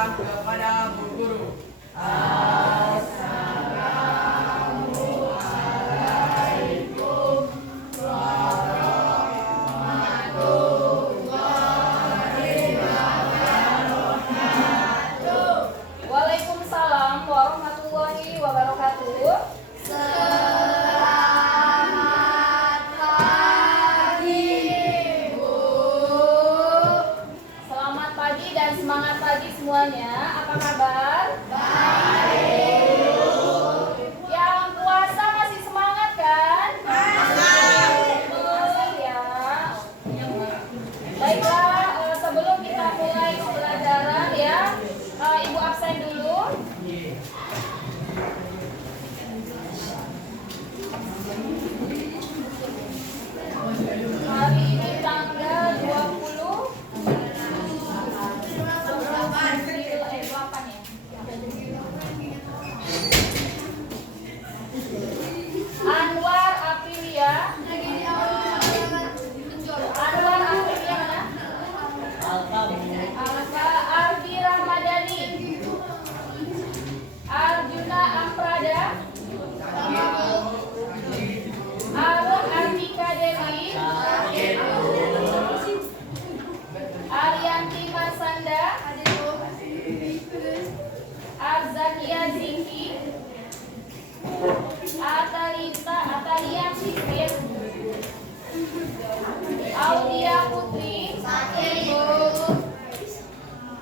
salam kepada Bu Guru. Waalaikumsalam warahmatullahi wabarakatuh. Selamat pagi, Bu. Selamat pagi dan semangat pagi semuanya. Apa kabar? Baik. Yang puasa masih semangat kan? Betul ya. Baiklah, sebelum kita mulai pembelajaran ya, Ibu absen dulu. Hari ini tanggal 20 8 ya. Anwar Aprilia. Anwar Aprilia mana? Alka Ardi Ramadhani. Arjuna Amprada. Arun Artika Dewi. Arianti Masanda. Arzakia Ziki. Atalia Sipir. Aulia Putri.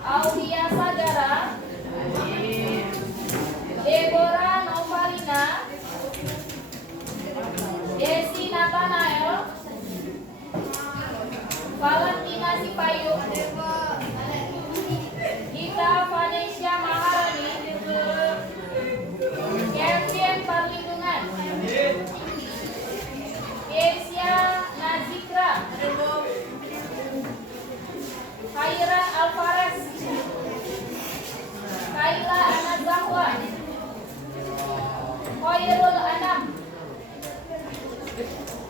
Aulia Sagara. Deborah Novalina. Desi Nathanael. Valentina Sipayung. Gita Vanesia Maharani. Kevin Perlindungan. Kesia Nazikra. Khairan Alvarez. Kaila Ahmad Zahwa. Khairul Anam.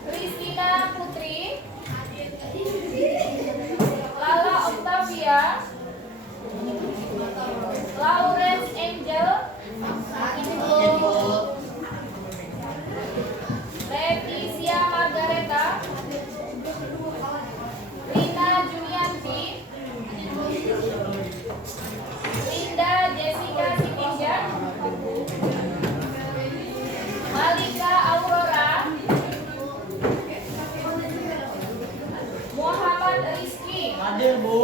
Kristina Putri. Lala Octavia. Lawrence Angel. Leticia Margareta. Rina Junianti. Linda Jessica Sitisha. Malika Aurora. Muhammad Rizki. Hadir, Bu.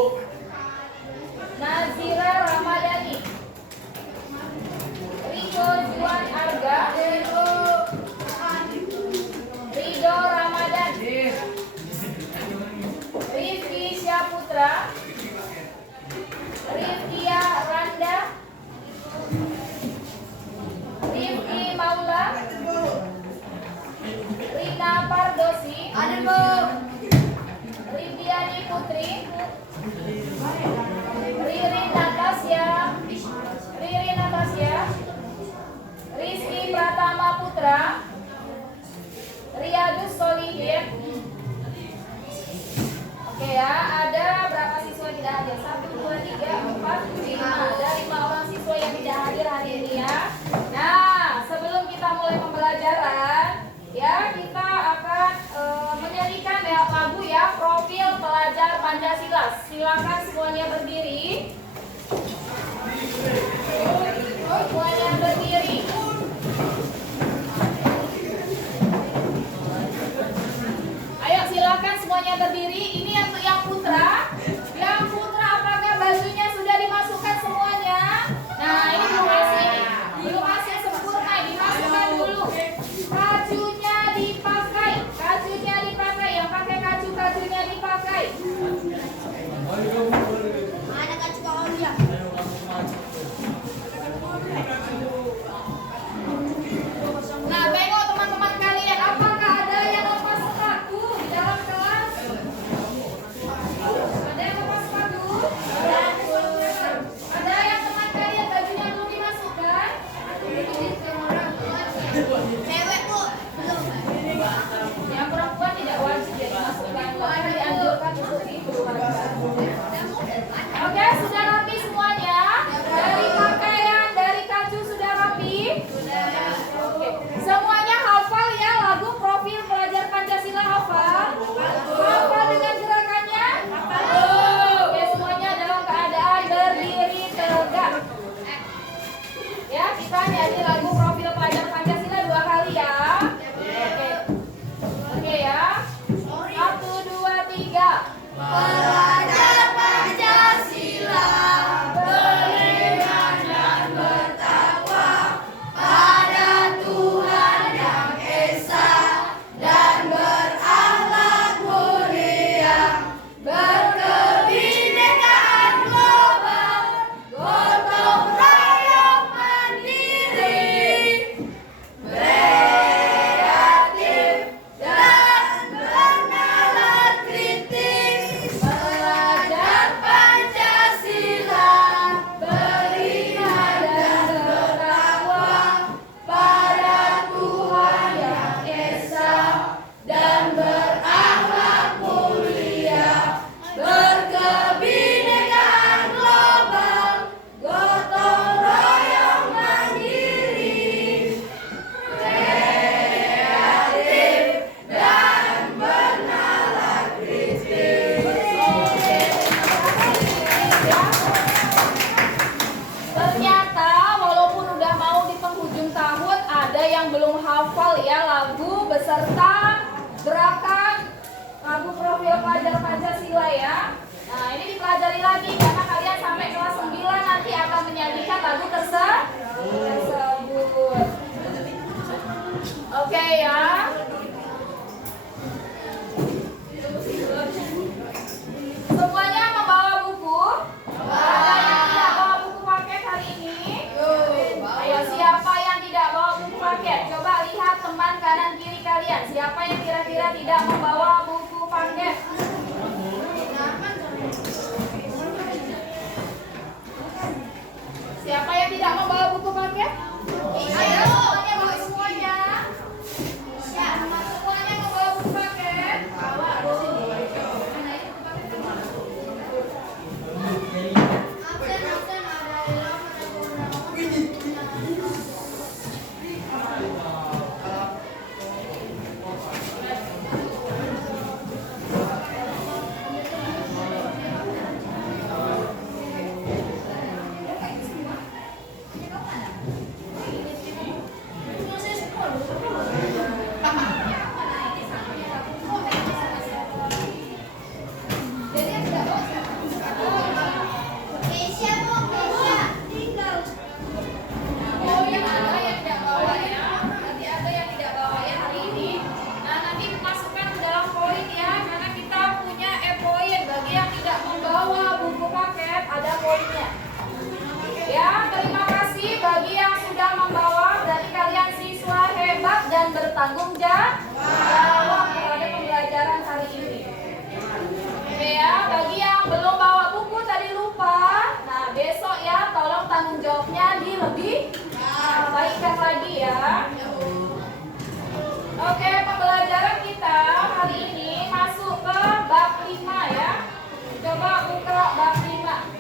Nazira Ramadhani. Riko Juan Arga. Ridho Ramadan. Rifki Syaputra. Rifkia Randa. Rifki Maula. Rina Pardosi. Ridiani Putri. Riri Natasya. Rizky Pratama Putra. Riyadus Solihin. Oke ya, ada berapa siswa yang tidak hadir? 1, 2, 3, 4, 5. Ada 5 orang siswa yang tidak hadir hari ini ya. Nah, sebelum kita mulai pembelajaran, ya kita akan menyanyikan ya lagu ya, Profil Pelajar Pancasila. Silakan semuanya berdiri. Semuanya berdiri. Ayo silakan semuanya berdiri. Ini untuk yang putra. Yang putra apakah bajunya sudah dimasukkan semuanya? Nah ini belum masih sempurna. Dimasukkan dulu. Kajunya dipakai. Yang pakai kajunya dipakai. Ada kacu kawan ya. Nah, tengok teman-teman kalian, apakah ada yang lepas sepatu di dalam kelas? Ada yang lepas sepatu? Ada yang teman kalian bajunya belum dimasukkan? Cewek Bu, belum. Yang perempuan tidak wajib ya dimasukkan, karena dianjurkan untuk dikeluarkan. Oke, sudah rapi semuanya? Belajar Pancasila, beriman dan bertakwa pada Tuhan Yang Esa, dan berakhlak mulia, berkebinekaan global, gotong royong mandiri, kreatif dan bernalar kritis. Belajar Pancasila, beriman dan bertakwa pada Tuhan Yang Esa, dan berakhlak mulia, berkebinekaan global, gotong royong mandiri, kreatif dan bernalar kritis. Ternyata walaupun udah mau di penghujung tahun, ada yang belum hafal ya lagu beserta gerakan lagu profil pelajar Pancasila ya. Nah ini dipelajari lagi karena kalian sampai kelas 9 nanti akan menyanyikan lagu tersebut. Oke ya. Semuanya membawa buku? Ada yang tidak bawa buku paket hari ini? Ayo, siapa yang tidak bawa buku paket? Coba lihat teman kanan kiri kalian. Siapa yang kira-kira tidak membawa buku paket? Siapa yang tidak membawa buku paket? Ayo, semuanya bawa semuanya. Semuanya membawa buku paket. Bawa Bu. Keisha, Bu, Keisha. Tinggal. Oh, yang ada yang tidak bawa ya. Nanti ada yang tidak bawa ya hari ini. Nah, nanti dimasukkan ke dalam poin ya, karena kita punya poin. Bagi yang tidak membawa buku paket, ada poinnya. Ya, terima kasih bagi yang sudah membawa. Berarti kalian siswa hebat dan bertanggung jawab pada pembelajaran hari ini. Oke ya, bagi yang belum bawa buku tadi lupa. Nah, besok ya tolong tanggung jawabnya lebih baikkan lagi ya. Oke, pembelajaran kita hari ini masuk ke bab 5 ya. Coba buka bab 5.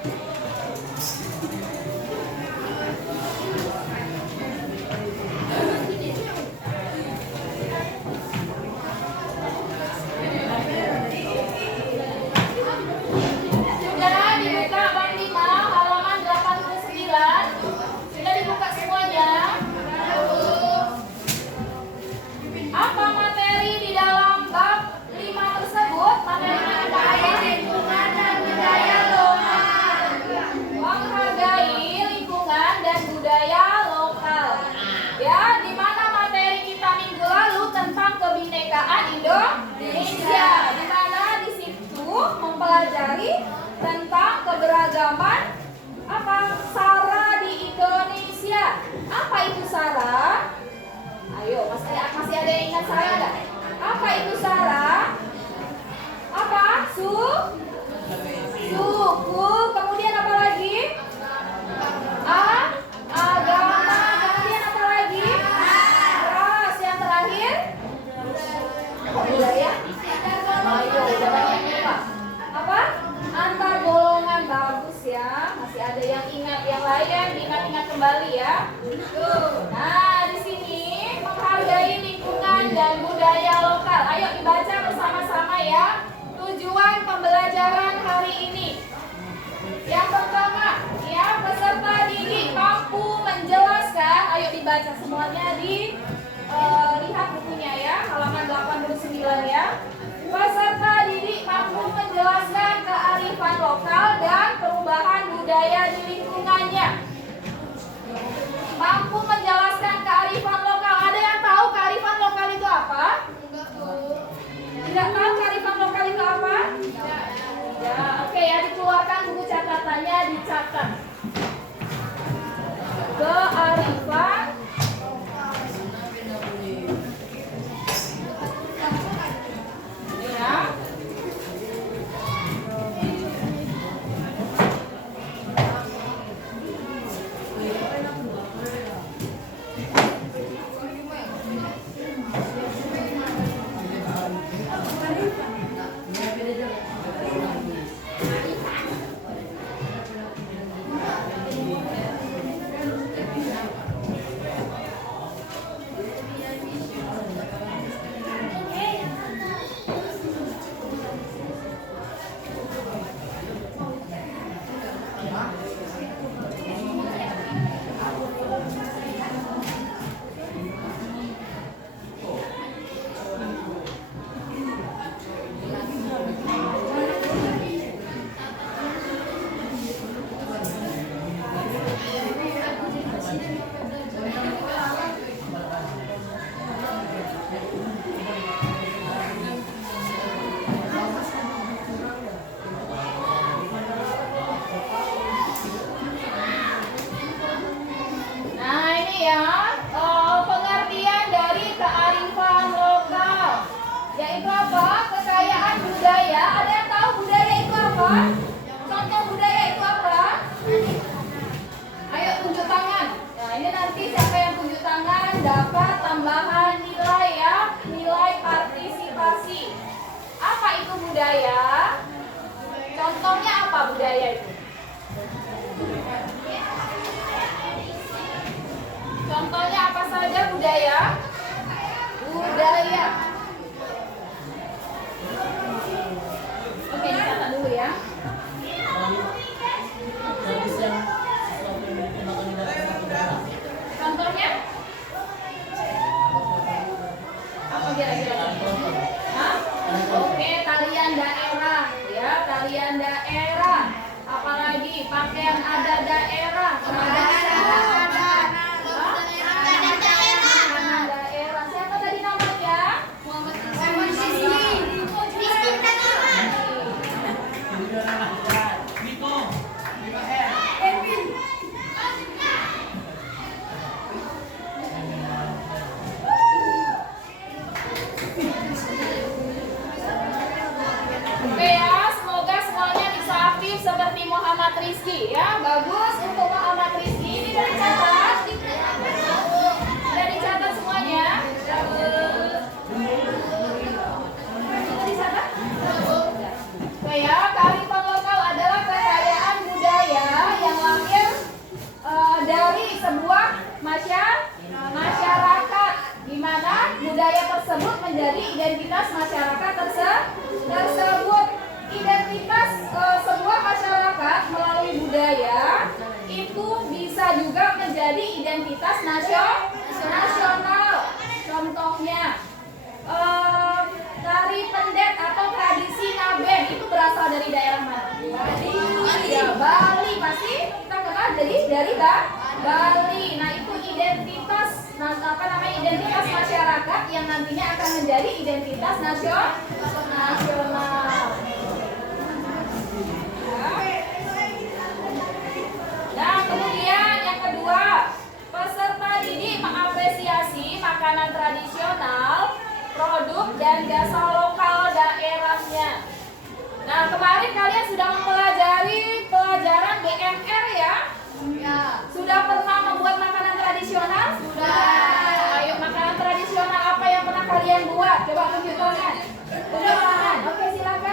Sudah dibuka bab 5 halaman 89. Sudah dibuka semuanya. Apa materi di dalam bab 5 tersebut? Materi lingkungan dan budaya lokal. Menghargai lingkungan dan budaya lokal. Ya, di mana materi kita minggu lalu tentang kebinekaan Indonesia. Di mana di situ mempelajari tentang keberagaman SARA di Indonesia. Apa itu SARA? Ayo, masih ada yang ingat SARA enggak? Apa itu SARA? Apa? Suku. Kemudian apa lagi? Agama. Kemudian apa lagi? Ras. Yang terakhir? Budaya. Ayo, udah banyak nih Pak. Apa? Antar golongan. Bagus ya. Masih ada yang ingat. Yang lain diingat-ingat kembali ya. Nah, di sini menghargai lingkungan dan budaya lokal. Ayo dibaca bersama-sama ya. Tujuan pembelajaran hari ini. Yang pertama, ya, peserta didik mampu menjelaskan. Ayo dibaca semuanya, lihat bukunya ya, halaman 89 ya. Peserta didik mampu menjelaskan menjelaskan kearifan lokal dan perubahan budaya di lingkungannya. Mampu menjelaskan kearifan lokal. Ada yang tahu kearifan lokal itu apa? Tidak tahu kearifan lokal itu apa? Ya, oke ya, dikeluarkan buku catatannya, dicatat. Kearifan ya. Nah ini ya, pengertian dari kearifan lokal, yaitu apa? Kekayaan budaya. Ada yang tahu budaya itu apa? Contoh budaya itu apa? Ayo tunjuk tangan. Nah ini nanti siapa yang tunjuk tangan dapat tambahan nilai ya, nilai partisipasi. Apa itu budaya? Contohnya apa budaya itu? Contohnya apa saja budaya? Budaya. Oke, dicatat dulu ya. Contohnya? Apa kira-kira? Hah? Oke, tarian daerah ya, tarian daerah. Apalagi pakaian adat daerah. Daerah. Siapa tadi namanya? Oke ya, semoga semuanya bisa aktif seperti Muhammad Rizky ya. Bagus untuk Muhammad Rizky. Ini udah dicatat? Udah dicatat semuanya? Sudah dicatat? Oke ya, kearifan lokal adalah kekayaan budaya yang lahir dari sebuah masyarakat, di mana budaya tersebut menjadi identitas masyarakat tersebut. Identitas sebuah masyarakat melalui budaya itu bisa juga menjadi identitas nasional. Contohnya tari pendet atau tradisi ngaben itu berasal dari daerah mana? Bali. Pasti kita kenal dari Bali. Nah itu identitas identitas masyarakat yang nantinya akan menjadi identitas nasional. Nah kemudian yang kedua, peserta didik mengapresiasi makanan tradisional, produk dan jasa lokal daerahnya. Nah kemarin kalian sudah mempelajari pelajaran BMR ya? Sudah pernah membuat makanan tradisional? Sudah. Ayo makanan tradisional apa yang pernah kalian buat? Coba tunjuk tangan. Tunjuk tangan. Oke silakan.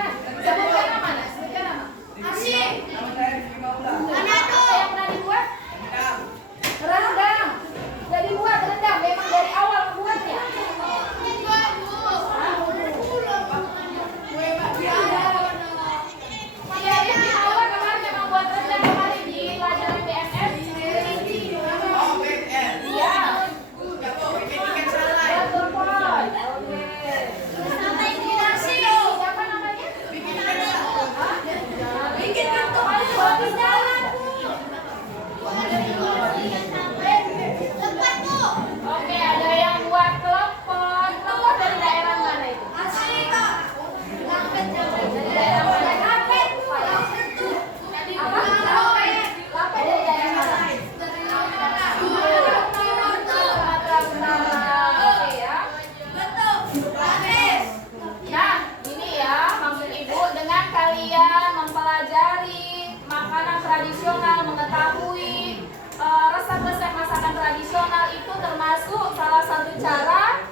tradisional, mengetahui resep-resep masakan tradisional itu termasuk salah satu cara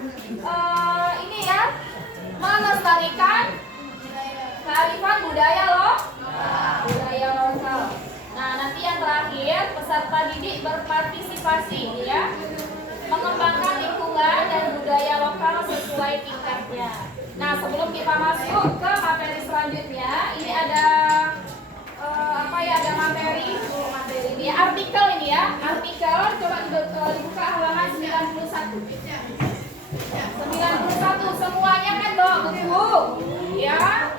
ini ya, melestarikan kearifan budaya budaya lokal. Nah, nanti yang terakhir peserta didik berpartisipasi ya, mengembangkan lingkungan dan budaya lokal sesuai tingkatnya. Nah, sebelum kita masuk ke materi selanjutnya, ini ada ada materi ini ya, artikel ini ya, artikel coba dibuka halaman 91. 91 semuanya kan bawa buku ya,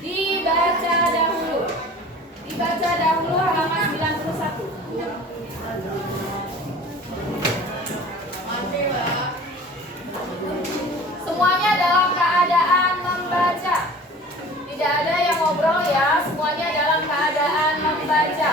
dibaca dahulu halaman 91. Semuanya dalam keadaan membaca. Tidak ada yang ngobrol ya, semuanya dalam keadaan membaca.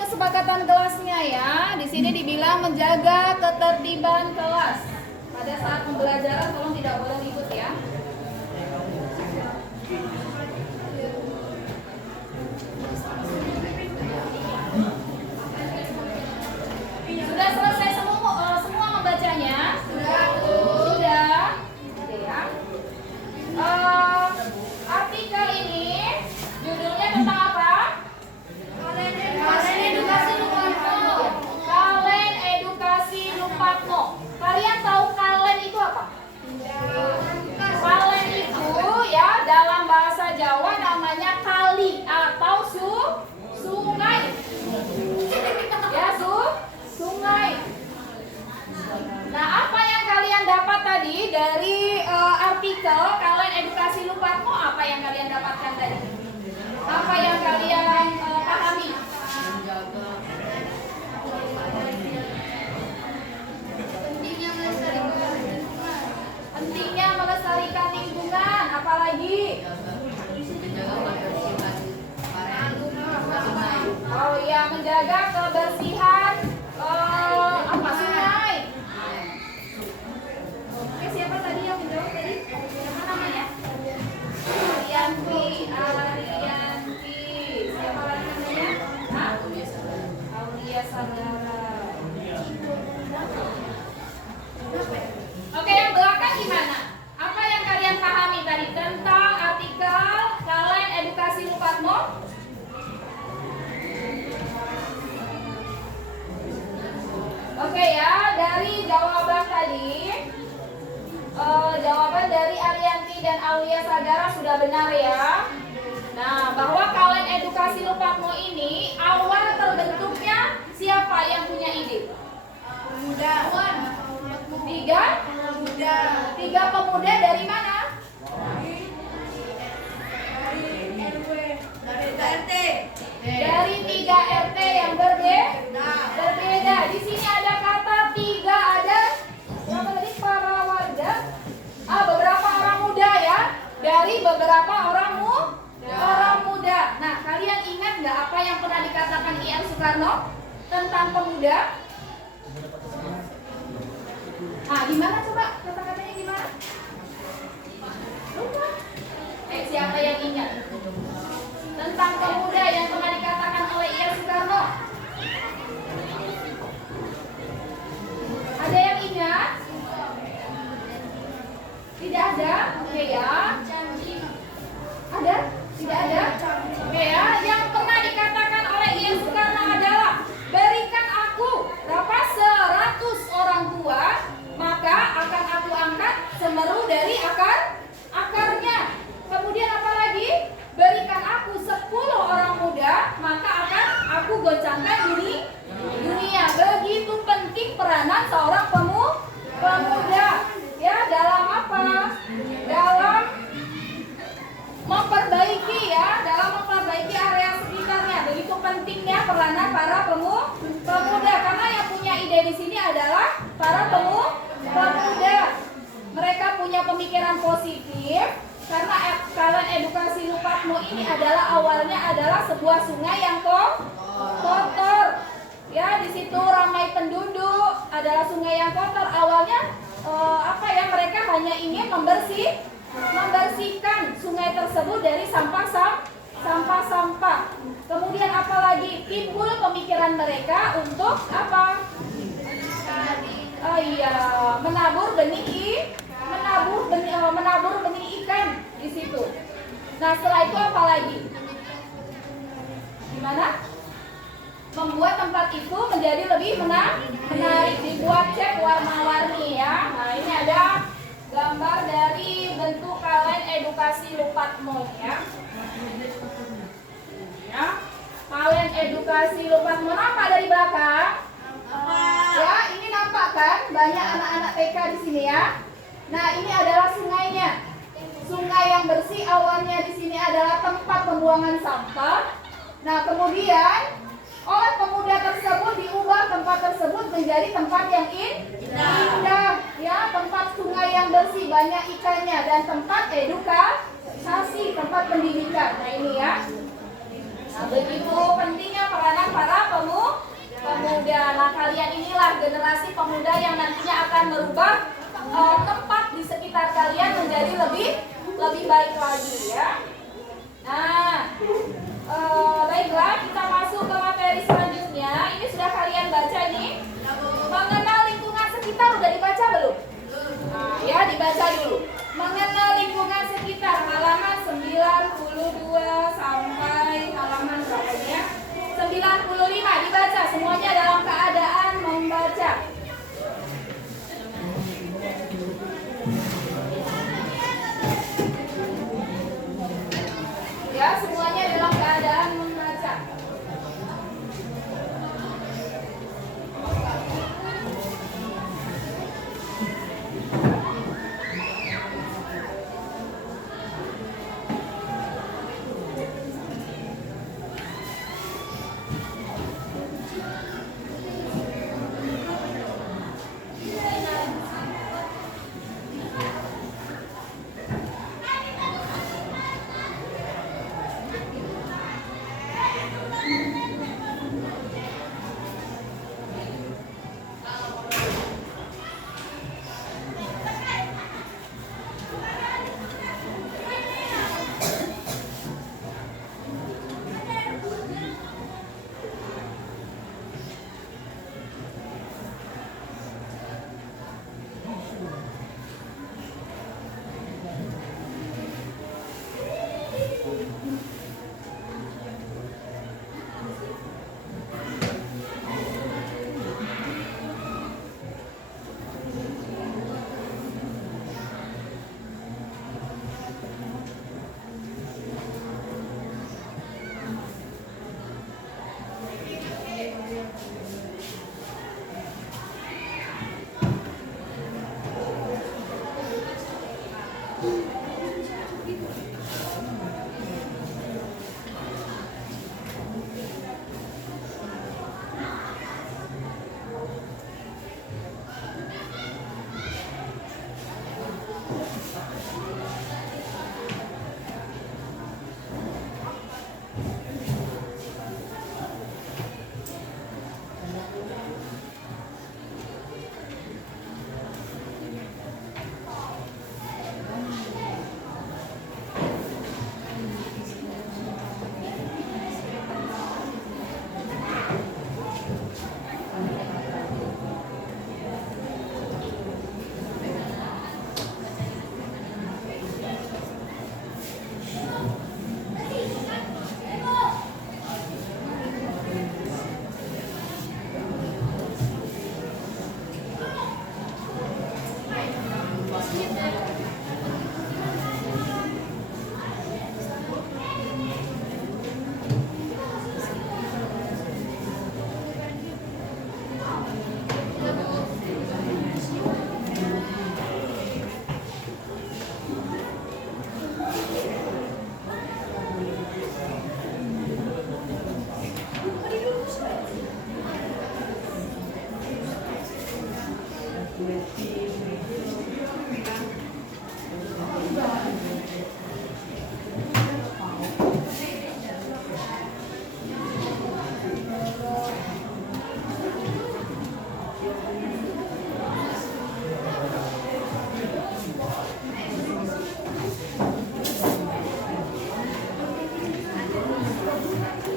Kesepakatan kelasnya ya. Di sini dibilang menjaga ketertiban kelas. Pada saat pembelajaran tolong tidak boleh ribut ya. Sudah selesai semua membacanya? Sudah. Oke ya. Artikel ini judulnya tentang apa? Kalen edukasi Lupakno. Kalian tahu kalen itu apa? Kalen itu ya dalam bahasa Jawa namanya kali atau sungai. Ya sungai. Nah, apa yang kalian dapat tadi dari artikel Kalen edukasi Lupakno? Apa yang kalian dapatkan tadi? Apa yang kalian pahami? Pentingnya melestarikan lingkungan. Apalagi? Oh iya, menjaga kebersihan sungai. Oke, siapa tadi yang menjawab tadi? Siapa namanya? jawaban dari Arianti dan Aulia Sagara sudah benar ya. Nah, bahwa KWN Edukasi Lupatmo ini awal terbentuknya siapa yang punya ide? Pemuda. Tiga pemuda dari mana? Dari RT. Dari 3 RT yang berbeda. Di sini ada kata 3, ada berapa tadi? Para warga. Beberapa orang muda ya. Dari beberapa orang muda. Nah, kalian ingat nggak apa yang pernah dikatakan I.R. Soekarno tentang pemuda? Gimana coba kata-katanya gimana? Lupa. Siapa yang ingat? Tentang pemuda yang pernah dikatakan oleh I.R. Soekarno. Ada yang ingat? Tidak ada? Oke ya. Ada? Tidak ada? Oke ya. Yang pernah dikatakan oleh I.R. Soekarno adalah berikan aku berapa 100 orang tua, maka akan aku angkat semeru dari akarnya. Kemudian apa lagi? Berikan aku 10 orang muda, maka akan aku goncangkan dunia. Begitu penting peranan seorang pemuda. Ya, dalam apa? Dalam memperbaiki area sekitarnya. Begitu pentingnya peranan para pemuda. Karena yang punya ide di sini adalah para pemuda. Mereka punya pemikiran positif. Karena KWN Edukasi Lupatmo ini awalnya adalah sebuah sungai yang kotor. Ya, di situ ramai penduduk, adalah sungai yang kotor. Awalnya mereka hanya ingin membersihkan sungai tersebut dari sampah-sampah. Kemudian apalagi timbul pemikiran mereka untuk apa? Menabur benih ikan di situ. Nah, setelah itu apa lagi? Gimana? Membuat tempat itu menjadi lebih menarik, dibuat cat warna-warni ya. Nah, ini ada gambar dari bentuk KWN Edukasi Lupatmo ya. KWN Edukasi Lupatmo nampak dari belakang. Ya, ini nampak kan banyak anak-anak TK di sini ya. Nah, ini adalah sungainya. Sungai yang bersih awalnya di sini adalah tempat pembuangan sampah. Nah, kemudian oleh pemuda tersebut diubah tempat tersebut menjadi tempat yang indah, ya, tempat sungai yang bersih, banyak ikannya, dan tempat edukasi, tempat pendidikan. Nah, ini ya. Nah, begitu pentingnya peranan para pemuda. Nah, kalian inilah generasi pemuda yang nantinya akan merubah tempat di sekitar kalian menjadi lebih baik lagi ya. Nah, baiklah, kita masuk ke materi selanjutnya. Ini sudah kalian baca nih. Mengenal lingkungan sekitar udah dibaca belum? Nah, ya, dibaca dulu. Mengenal lingkungan sekitar halaman 92 sampai halaman berapa ya? 95 dibaca semuanya dalam keadaan membaca. Ya, semuanya dalam keadaan membaca.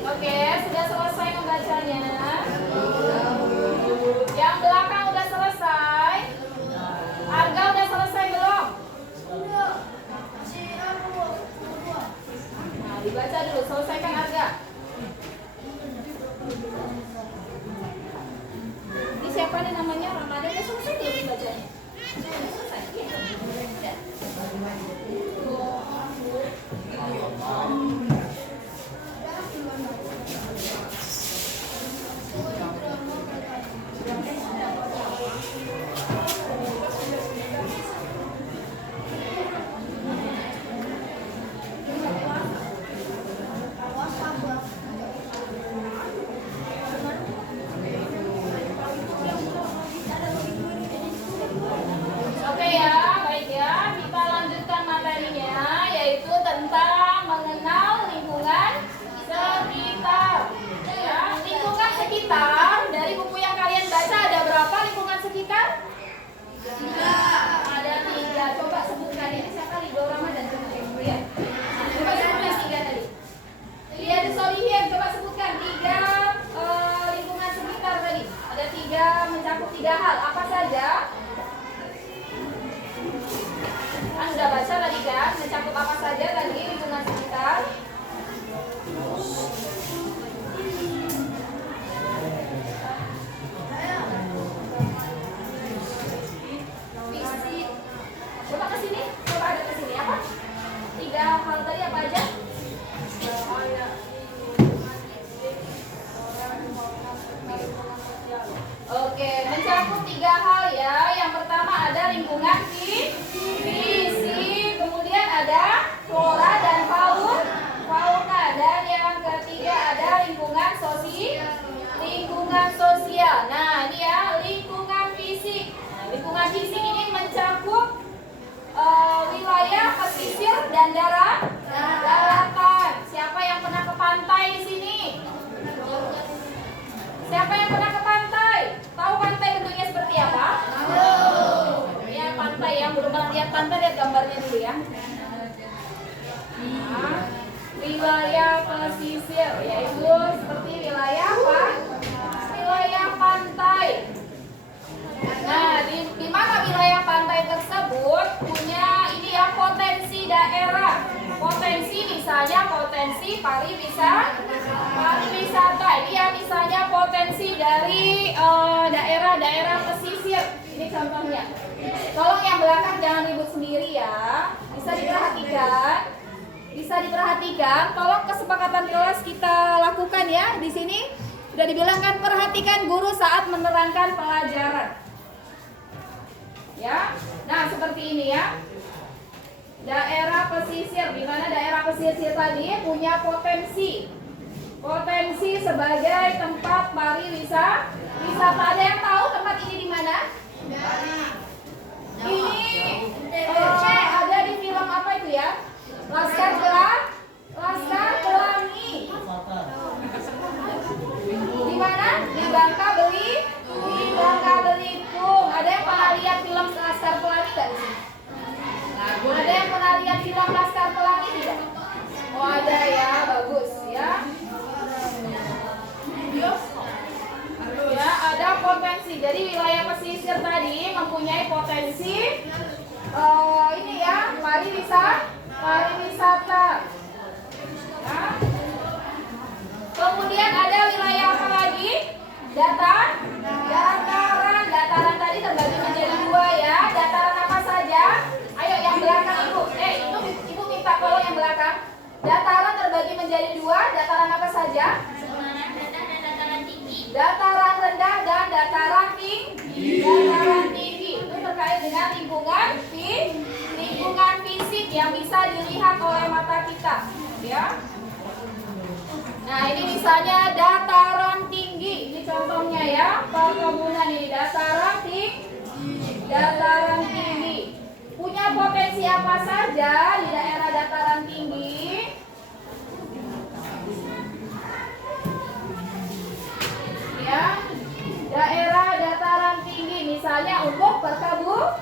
Oke, sudah selesai membacanya. Yang belakang udah selesai. Arga udah selesai belum? Nah, dibaca dulu, selesaikan Arga. Ini siapa nih namanya? Ramadan udah selesai belum dibacanya? Selesai. Iya. Oke ya, baik ya. Kita lanjutkan materinya, yaitu tentang mengenal lingkungan sekitar. Ya, lingkungan sekitar dari buku yang kalian baca ada berapa lingkungan sekitar? 3. Ada 3. Coba sebutkan ini siapa? Ridho Ramadan. Ya. Coba sebutkan 3 tadi. Lihat Solihin, coba sebutkan 3 lingkungan sekitar tadi. Ada 3 mencakup 3 hal. Apa saja? Kan sudah baca tadi kan, mencakup apa saja tadi lingkungan sekitar? Fisik. Coba ke sini, coba ada ke sini apa? 3 hal tadi apa aja? Oke, mencakup 3 hal ya. Yang pertama ada lingkungan fisik, kemudian ada flora dan fauna, dan yang ketiga ada lingkungan sosial. Nah, ini ya lingkungan fisik. Nah, lingkungan fisik ini mencakup wilayah pesisir dan daratan. Siapa yang pernah ke pantai di sini? Siapa yang pernah ke pantai? Tahu pantai bentuknya seperti apa? Ya, pantai yang belum pernah lihat pantai, lihat gambarnya dulu ya. Nah, wilayah pesisir yaitu seperti wilayah pantai. Nah, di mana wilayah pantai tersebut punya ini ya potensi daerah. Potensi misalnya potensi pariwisata. Ini ya misalnya potensi dari daerah-daerah pesisir. Ini contohnya. Tolong yang belakang jangan ribut sendiri ya. Bisa diperhatikan. Tolong kesepakatan kelas kita lakukan ya. Di sini sudah dibilangkan perhatikan guru saat menerangkan pelajaran. Ya. Nah, seperti ini ya. pesisir, di mana daerah pesisir tadi punya potensi sebagai tempat wisata. Ada yang tahu tempat ini di mana? Ini ada di film apa itu ya? Laskar Pelangi. Di mana? Di Bangka Belitung. Ada yang pernah lihat film Laskar Pelangi nggak di sini? Ada yang pernah lihat film Laskar Pelangi tidak? Oh ada ya, bagus ya. Ya, ada potensi. Jadi wilayah pesisir tadi mempunyai potensi ini ya, pariwisata. Ya. Kemudian ada wilayah apa lagi? Dataran tadi terbagi menjadi dua ya. Dataran apa saja? Ayo yang belakang ibu minta tolong yang belakang. Dataran terbagi menjadi dua. Dataran apa saja? Dataran rendah dan dataran tinggi. Itu terkait dengan lingkungan fisik yang bisa dilihat oleh mata kita, ya. Nah, ini misalnya dataran tinggi. Ini contohnya ya, perkebunan ini dataran tinggi. Punya potensi apa saja di daerah dataran tinggi? Ya, daerah dataran tinggi misalnya untuk perkebunan.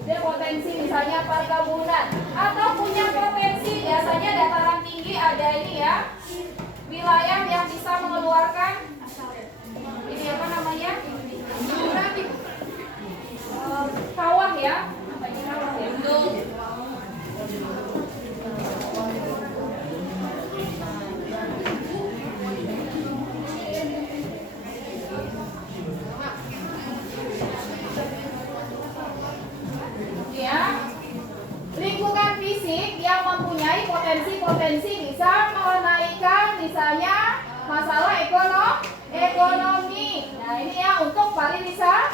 Dia potensi misalnya perkebunan atau punya potensi biasanya dataran tinggi ada ini ya, wilayah yang bisa mengeluarkan ini apa namanya? Kawah ya. Apa ini kawah ya? Lingkungan fisik yang mempunyai potensi bisa menaikkan misalnya masalah ekonomi. Nah ini ya untuk pariwisata.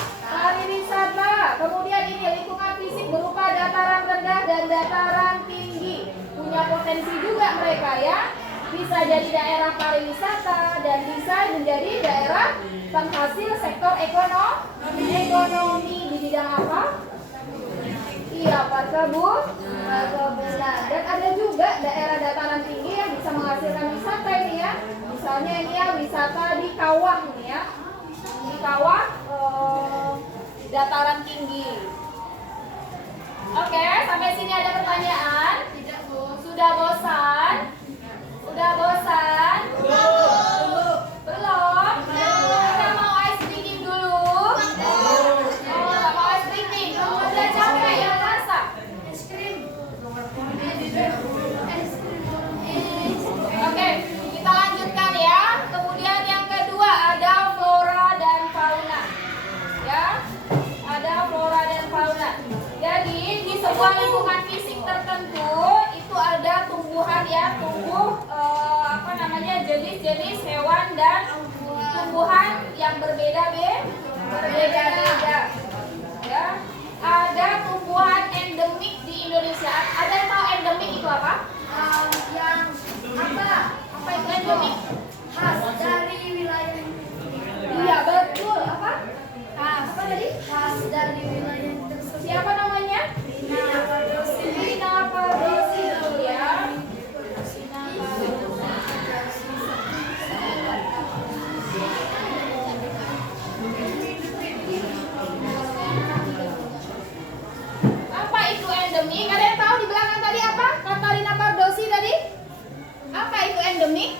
Kemudian ini lingkungan fisik berupa dataran rendah dan dataran tinggi. Punya potensi juga mereka ya. Bisa jadi daerah pariwisata dan bisa menjadi daerah penghasil sektor ekonomi di bidang apa? Iya, perkebunan. Dan ada juga daerah dataran tinggi yang bisa menghasilkan wisata ini ya. Misalnya ini ya wisata di kawah ini ya. Di kawah dataran tinggi. Oke, sampai sini ada pertanyaan? Tidak, Bu. Sudah bosan? Belum? Kita mau ice cream dulu? Nggak mau ice cream. Udah capek ya, rasa? Oke, kita lanjutkan ya. Kemudian yang kedua ada flora dan fauna. Ya, ada flora dan fauna. Jadi di sebuah lingkungan fisik tertentu itu ada tumbuhan ya, jenis-jenis hewan dan tumbuhan yang berbeda-beda. Ya, ada tumbuhan endemik di Indonesia. Ada yang tahu endemik itu apa? Yang Apa itu endemik? khas dari wilayah. Iya betul. Apa tadi? Khas dari wilayah tersebut. Siapa namanya? Rina Pardosi ya. Apa itu endemik? Ada yang tahu di belakang tadi apa? Kata Rina Pardosi tadi? Apa itu endemik?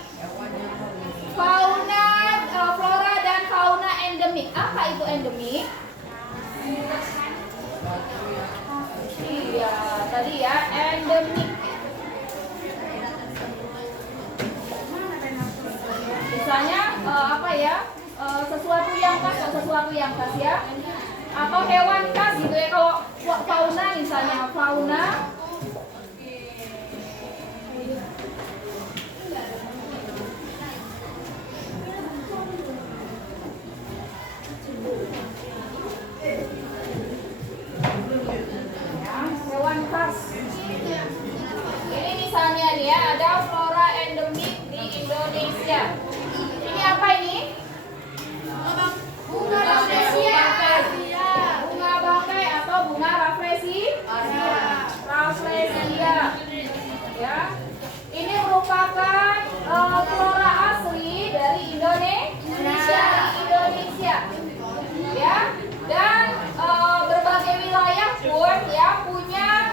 Flora dan fauna endemik. Apa itu endemik? Iya, tadi ya endemik. Misalnya apa ya? Sesuatu yang khas ya. Atau hewan khas gitu ya. Kalau fauna misalnya fauna hewan khas. Ya, ini merupakan flora asli dari Indonesia. Ya, dan berbagai wilayah pun ya punya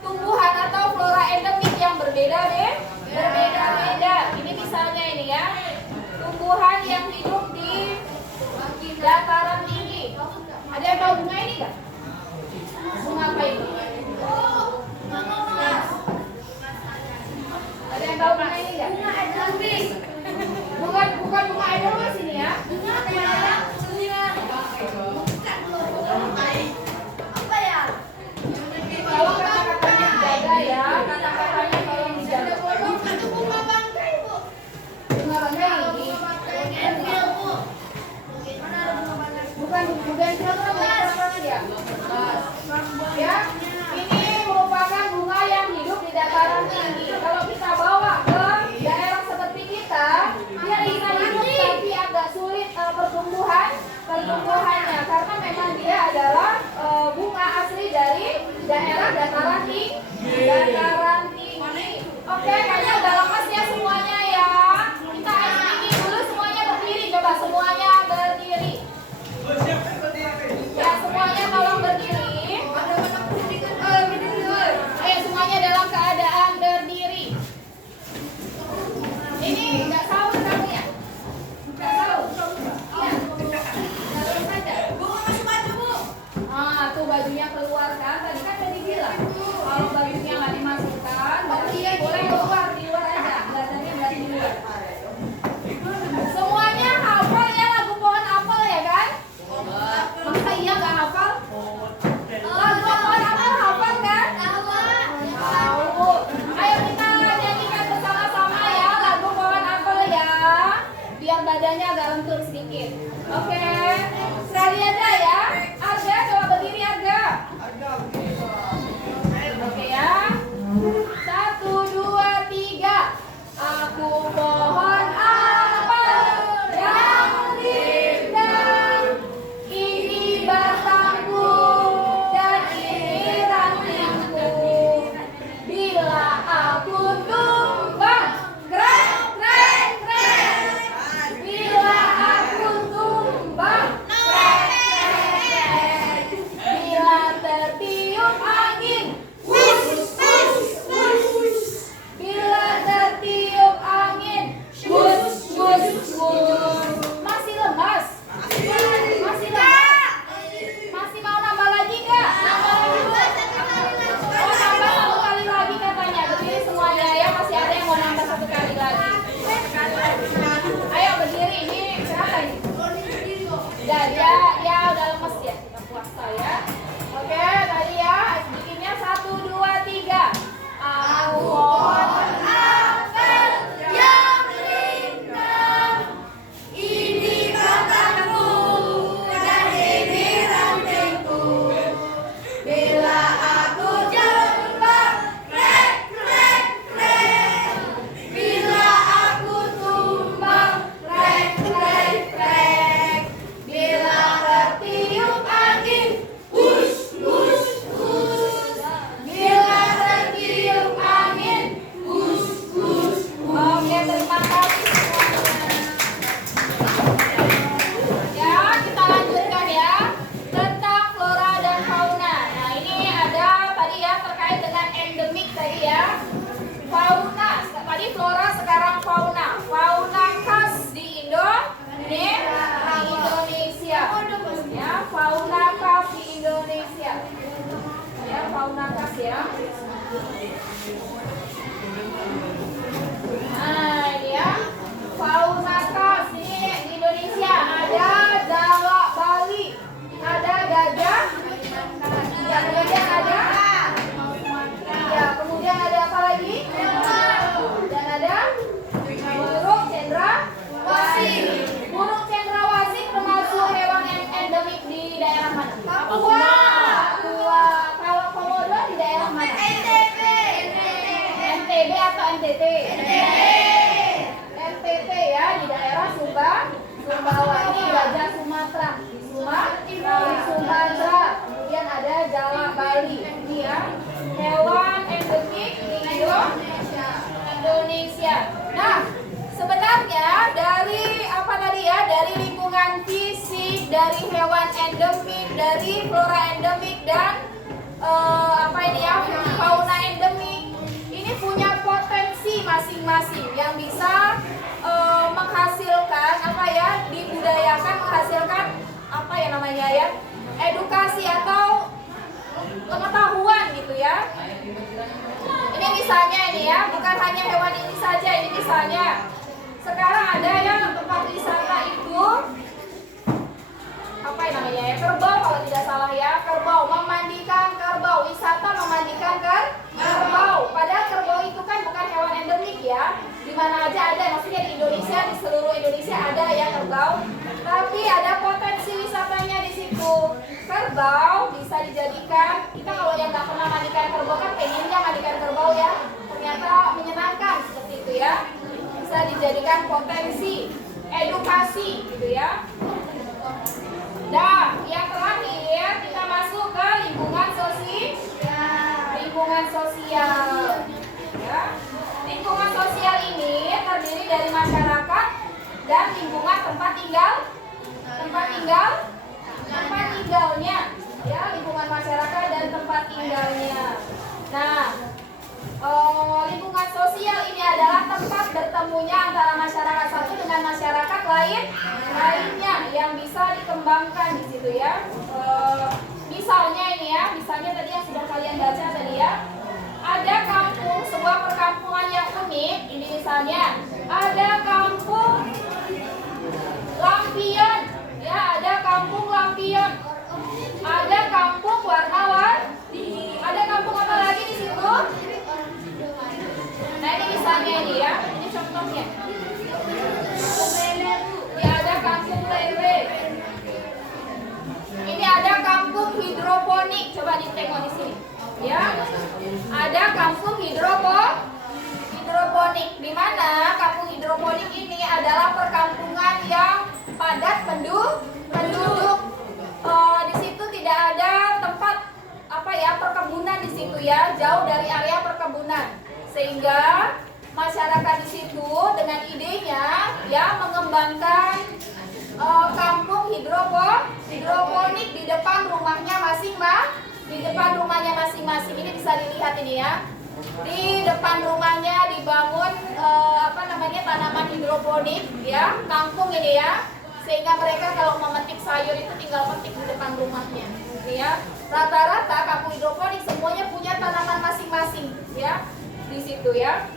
tumbuhan atau flora endemik yang berbeda-beda. Ini misalnya ini ya, tumbuhan yang hidup di dataran tinggi. Ada yang tahu bunga ini nggak? Bunga apa ini? Ada yang tahu bunga ini nggak? Bukan bunga edelweiss ini ya. Apa ya? Kalau kata-katanya dijaga ya, kata-katanya tolong dijaga. Bunga bangkai, Bu. Bunga bangkai ini. Mana ada bunga bangkai? Bukan bugenvil itu apa ya? Ya, ini merupakan bunga yang hidup di dataran tinggi. Kalau kita bawa ke daerah seperti kita, dia bisa hidup tapi agak sulit pertumbuhannya karena memang dia adalah bunga asli dari daerah dataran tinggi. Oke, kayaknya udah lemas ya semuanya ya. Kita speaking dulu, semuanya berdiri, coba semuanya berdiri. Ya, semuanya tolong berdiri. Ayo semuanya dalam keadaan berdiri. Ini nggak sahur kamu ya? Nggak sahur? Iya. Terus saja. Tuh bajunya keluarkan. Tadi kan tadi bilang kalau bajunya nggak dimasukkan, berarti boleh keluar di luar aja. Badannya berarti di luar. Semuanya hafal ya lagu pohon apel ya kan? Masa iya nggak hafal? Lagu pohon apel hafal kan? Tahu. Ayo kita nyanyikan bersama-sama ya lagu pohon apel ya. Biar badannya agak lentur sedikit. Oke. Sekali aja ya. Arga coba berdiri Arga. Oke ya. 1, 2, 3. Aku pohon apel yang indah. Ini batangku dan ini rantingku. Bila aku tumbang, krek krek krek. Bila aku tumbang, krek krek krek. Bila tertiup angin, wush wush wush. Bila tertiup angin, wush wush wush. Masih lemas? Masih lemas? Masih mau nambah lagi nggak? Oh, nambah 1 kali lagi katanya. Berdiri semuanya ya, masih ada yang mau nambah 1 kali lagi. Ayo berdiri, ini siapa ini? Ya udah lemes ya, kita puasa ya. Oke, tadi ya, bikinnya 1, 2, 3. Aku pohon apel yang indah. Ini batangku dan ini rantingku. Bila aku jembak, krek krek krek. Bila aku tumbang, krek krek krek. Bila tertiup angin, wush wush wush. Bila tertiup angin, wush wush wush. Oke, terima kasih semuanya. Ya, kita lanjutkan ya tentang flora dan fauna. Nah, ini ada tadi ya terkait dengan endemik tadi ya. Fauna, tadi flora, sekarang fauna. Fauna khas di Indonesia. Ya, fauna khas di Indonesia. Ya, fauna khas ya. Nah, ini ya. Fauna khas ini di Indonesia ada jalak Bali, ada gajah, ya kemudian ada, ya kemudian ada apa lagi? Dan ada burung cendrawasih. Burung cendrawasih termasuk hewan yang endemik di daerah mana? Papua. Kalau komodo di daerah mana? NTB atau NTT? NTT ya, di daerah Sumbawa. Ini gajah Sumatera di Sumatera. Kemudian ada jalak Bali. Ini ya hewan endemik di Indonesia. Indonesia. Nah, sebenarnya dari apa tadi ya? Dari lingkungan fisik, dari hewan endemik, dari flora endemik dan apa ini ya? Fauna endemik. Ini punya potensi masing-masing yang bisa menghasilkan apa ya? Dibudayakan menghasilkan apa ya namanya ya? Edukasi atau pengetahuan gitu ya. Ini misalnya ini ya, bukan hanya hewan ini saja, ini misalnya sekarang ada yang tempat wisata itu apa yang namanya ya, kerbau kalau tidak salah ya, kerbau, memandikan kerbau, wisata memandikan kerbau. Padahal kerbau itu kan bukan hewan endemik ya, di mana aja ada, maksudnya di Indonesia, di seluruh Indonesia ada ya kerbau, tapi ada potensi wisatanya di situ. Kerbau bisa dijadikan, kita kalau yang nggak pernah mandikan kerbau kan pengennya mandikan kerbau ya, ternyata menyenangkan seperti itu ya, bisa dijadikan potensi edukasi gitu ya. Nah, yang terakhir kita masuk ke lingkungan sosial. Ya. Lingkungan sosial ini terdiri dari masyarakat dan lingkungan tempat tinggalnya. Ya, lingkungan masyarakat dan tempat tinggalnya. Nah, lingkungan sosial ini adalah tempat bertemunya antara masyarakat satu dengan masyarakat lainnya yang bisa dikembangkan di situ ya. Misalnya ini ya, misalnya tadi yang sudah kalian baca tadi ya, ada kampung, sebuah perkampungan yang unik. Ini misalnya ada kampung Lampion, ya ada kampung Lampion, ada kampung warna-warni, ada kampung apa lagi di situ? Nah ini misalnya ini ya, ini contohnya. Ini ada kampung lele. Ini ada kampung hidroponik. Coba ditengok di sini. Ya, ada kampung hidroponik. Di mana kampung hidroponik ini adalah perkampungan yang padat penduduk. Di situ tidak ada tempat apa ya perkebunan di situ ya, jauh dari area perkebunan. Sehingga masyarakat di situ dengan idenya ya mengembangkan kampung hidroponik di depan rumahnya masing-masing. Ini bisa dilihat ini ya. Di depan rumahnya dibangun tanaman hidroponik ya, kampung ini ya. Sehingga mereka kalau memetik sayur itu tinggal petik di depan rumahnya. Ya. Rata-rata kampung hidroponik semuanya punya tanaman masing-masing ya. Di situ ya.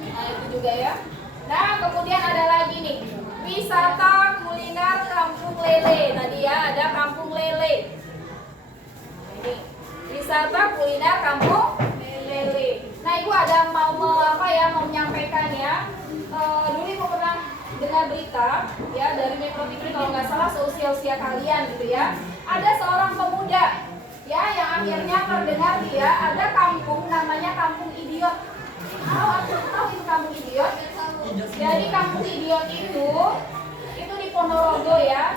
Nah itu juga ya. Nah kemudian ada lagi nih, wisata kuliner kampung lele. Tadi ya ada kampung lele. Ini wisata kuliner kampung lele. Nah ibu ada mau menyampaikan ya. Dulu ibu pernah dengar berita ya dari Metro TV kalau nggak salah seusia kalian gitu ya. Ada seorang pemuda ya yang akhirnya terdengar dia ada kampung namanya Kampung Idiot. Tahu itu Kampung Idiot? Jadi Kampung Idiot itu di Ponorogo ya,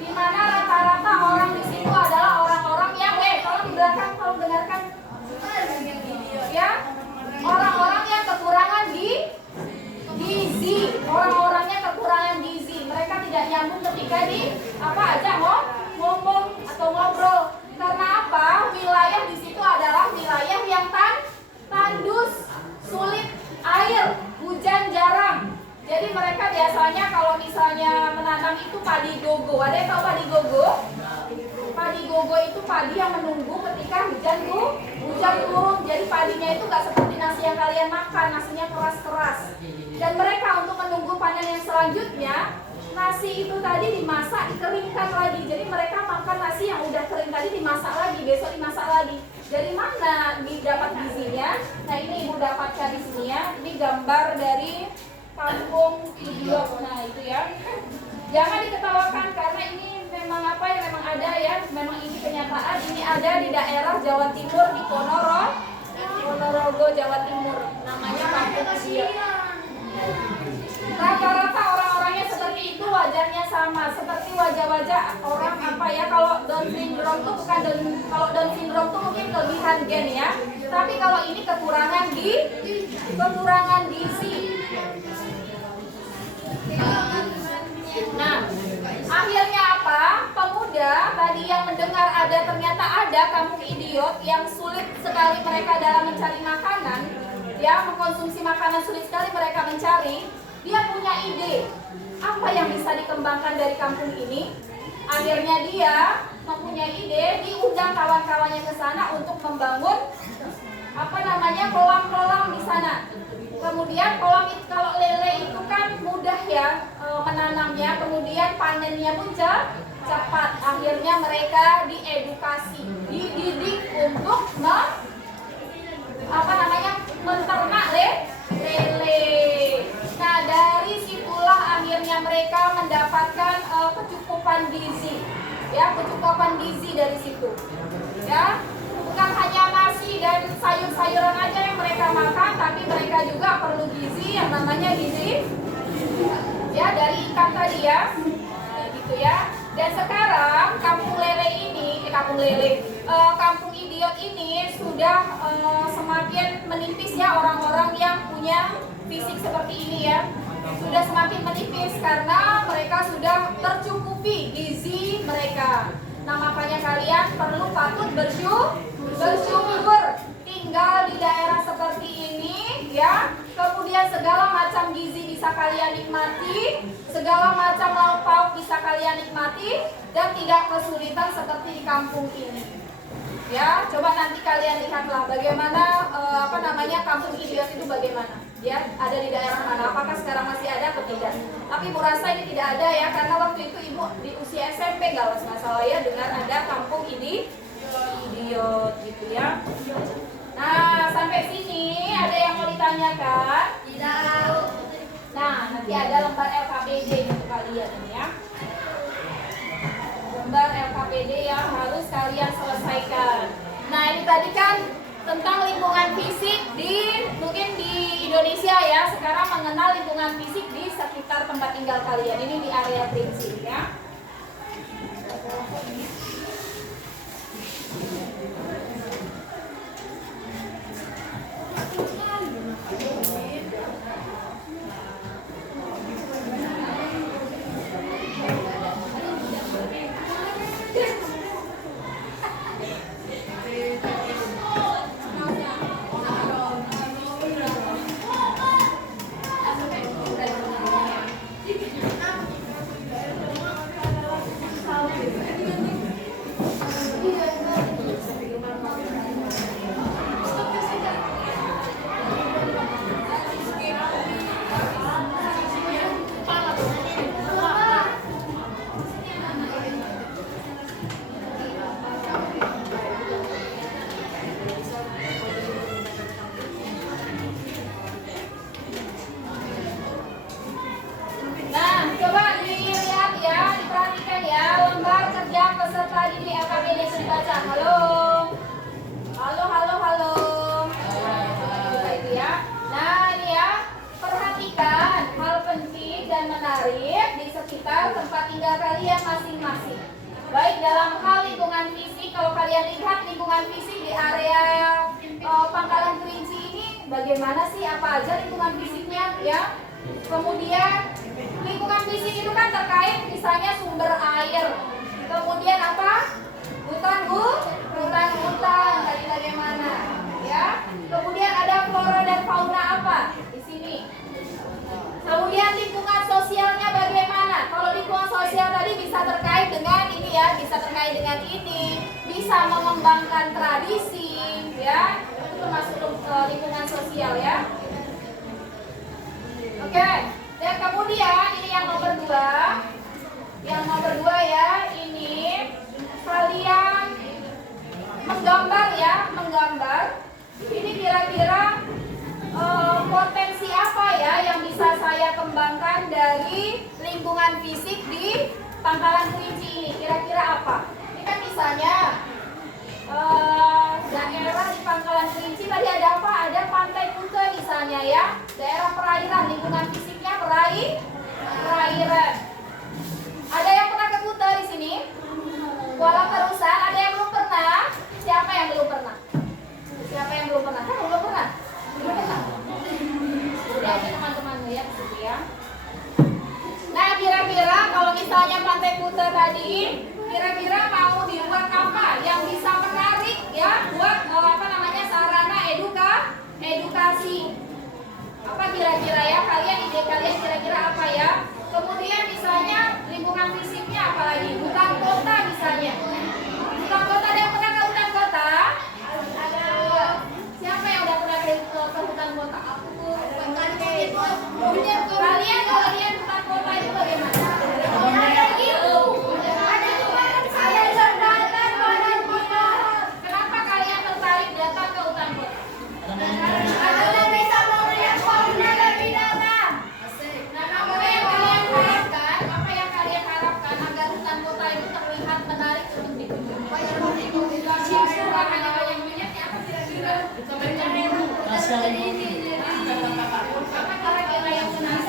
di mana rata-rata orang di situ adalah orang-orang yang tolong di belakang tolong dengarkan ya, orang-orang yang kekurangan gizi, orang-orangnya kekurangan gizi, mereka tidak nyambung ketika ngomong atau ngobrol. Karena apa? Wilayah di situ adalah wilayah yang tandus, sulit air, hujan jarang. Jadi mereka biasanya kalau misalnya menanam itu padi gogo. Ada yang tahu padi gogo? Padi gogo itu padi yang menunggu ketika hujan turun. Jadi padinya itu nggak seperti nasi yang kalian makan, nasinya keras-keras. Dan mereka untuk menunggu panen yang selanjutnya, nasi itu tadi dimasak, dikeringkan lagi. Jadi mereka makan nasi yang udah kering tadi dimasak lagi, besok dimasak lagi. Dari mana didapat gizinya? Nah ini ibu dapatkan di sini ya. Ini gambar dari Kampung Idiot. Nah itu ya. Jangan diketawakan karena ini memang ada ya. Memang ini kenyataan. Ini ada di daerah Jawa Timur di Ponorogo, Jawa Timur. Namanya Kampung Idiot. Rata-rata orang-orangnya seperti itu, wajahnya sama seperti wajah-wajah orang kalau Down syndrome tuh bukan kalau Down syndrome tuh mungkin lebih kelebihan gen ya. Tapi kalau ini kekurangan gizi. Nah, akhirnya apa? Pemuda tadi yang mendengar ternyata ada kampung idiot yang sulit sekali mereka dalam mencari makanan, ya, mengkonsumsi makanan sulit sekali mereka mencari. Dia punya ide, apa yang bisa dikembangkan dari kampung ini? Akhirnya dia mempunyai ide, diundang kawan-kawannya ke sana untuk membangun kolam-kolam di sana. Kemudian kolam itu, kalau lele itu kan mudah ya menanamnya, kemudian panennya pun cepat. Akhirnya mereka diedukasi, dididik untuk menternak lele. Nah, dari situlah akhirnya mereka mendapatkan kecukupan gizi. Ya, kecukupan gizi dari situ. Ya, bukan hanya nasi dan sayur-sayuran aja yang mereka makan, tapi mereka juga perlu gizi yang namanya gizi ya dari ikan tadi ya. Nah, gitu ya. Dan sekarang kampung idiot ini sudah semakin menipis ya, orang-orang yang punya fisik seperti ini ya. Sudah semakin menipis karena mereka sudah tercukupi gizi mereka. Nah, makanya kalian patut bersyukur tinggal di daerah seperti ini ya. Kemudian segala macam gizi bisa kalian nikmati, segala macam lauk pauk bisa kalian nikmati, dan tidak kesulitan seperti di kampung ini. Ya, coba nanti kalian lihatlah bagaimana kampung idiot itu bagaimana. Ya, ada di daerah mana? Apakah sekarang masih ada atau tidak? Tapi Bu rasa ini tidak ada ya, karena waktu itu Ibu di usia SMP kalau nggak salah ya, dengar ada kampung idiot gitu ya. Nah, sampai sini ada yang mau ditanyakan? Tidak. Nah, nanti ada lembar LKPD untuk kalian ini ya. Lembar LKPD yang harus kalian selesaikan. Nah, ini tadi kan tentang lingkungan fisik mungkin di Indonesia ya. Sekarang mengenal lingkungan fisik di sekitar tempat tinggal kalian. Ini di area prinsip ya. Tempat tinggal kalian masing-masing. Baik dalam hal lingkungan fisik, kalau kalian lihat lingkungan fisik di area Pangkalan Kerinci ini bagaimana sih, apa aja lingkungan fisiknya ya. Kemudian lingkungan fisik itu kan terkait misalnya sumber air, kemudian apa, hutan tadi bagaimana ya. Kemudian ada flora dan fauna apa di sini. Kemudian lingkungan sosialnya bagaimana? Kalau lingkungan sosial tadi bisa terkait dengan ini ya, bisa terkait dengan ini, bisa mengembangkan tradisi ya, itu termasuk lingkungan sosial ya. Oke, dan kemudian ini yang nomor 2. Yang nomor 2 ya, ini kalian menggambar ya, ini kira-kira potensi apa ya yang bisa saya kembangkan dari lingkungan fisik di Pangkalan Kerinci ini? Kira-kira apa? Ini kan misalnya daerah di Pangkalan Kerinci tadi ada apa? Ada Pantai Kuta misalnya ya, daerah perairan, lingkungan fisiknya perairan. Ada yang pernah ke Kuta di sini? Kuala Terusan, ada yang belum pernah? Siapa yang belum pernah?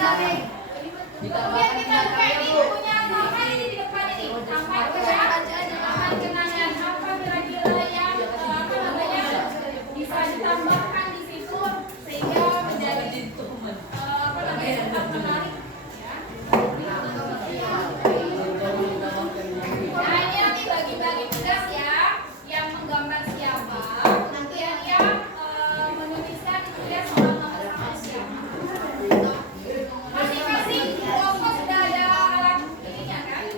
Kemudian kita buka ini bukunya Taman ini di depan ini. Taman kenangan apa kira-kira yang apa namanya bisa ditambahkan di situ sehingga menjadi apa namanya tetap menarik. Nah ini nanti bagi-bagi tugas ya, yang menggambar siapa, nanti yang menuliskan itu ya sama siapa. Masing-masing kelompok sudah ada alat ininya kan?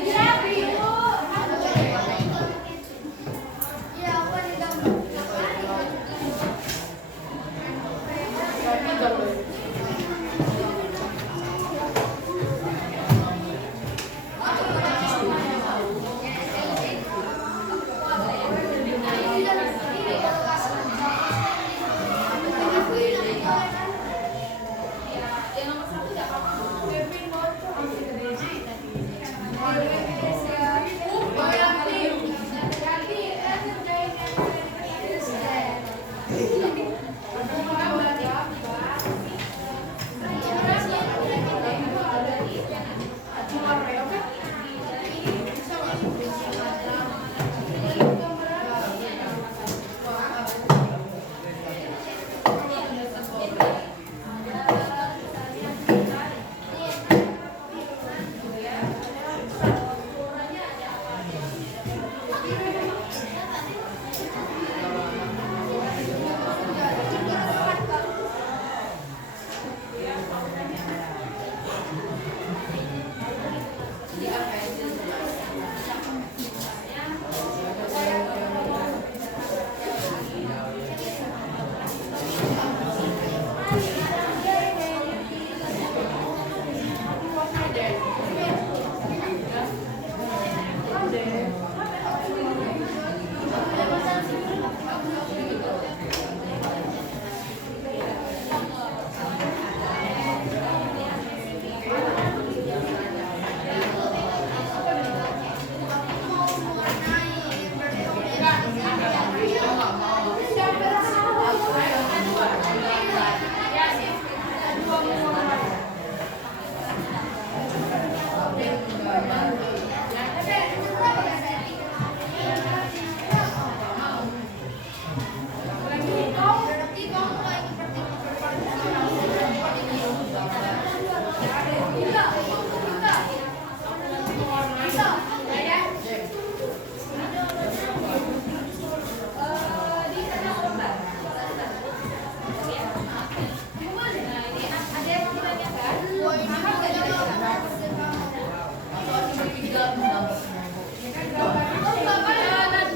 Iya, biru. Iya, apa nih gambar? Yang nomor 1 tidak apa-apa.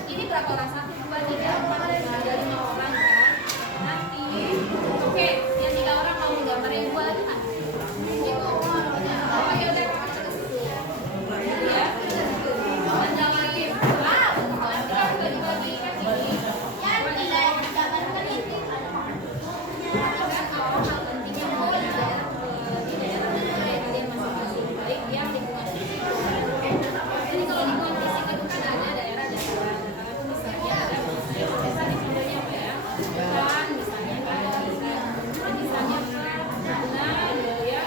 Ini berapa orang? 1, 2, 3, 4, 5, ada 5 orang kan? Nanti, oke, yang 3 orang mau gambar yang 2 lagi kan? Oh ya udah, ya. Dan jangan lagi. Nanti kan bagi-bagi kan ini. Jadi kalau lingkungan fisik itu kan ada daerah-daerah, misalnya ada desa di contohnya apa ya, hutan misalnya kan, misalnya nah ya,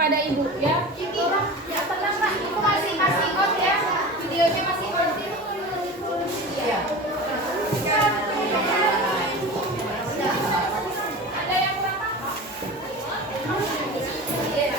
kepada ibu ya. Ya tenang Pak, ibu masih on ya. Videonya masih on. Iya. Ada yang kurang apa? Iya,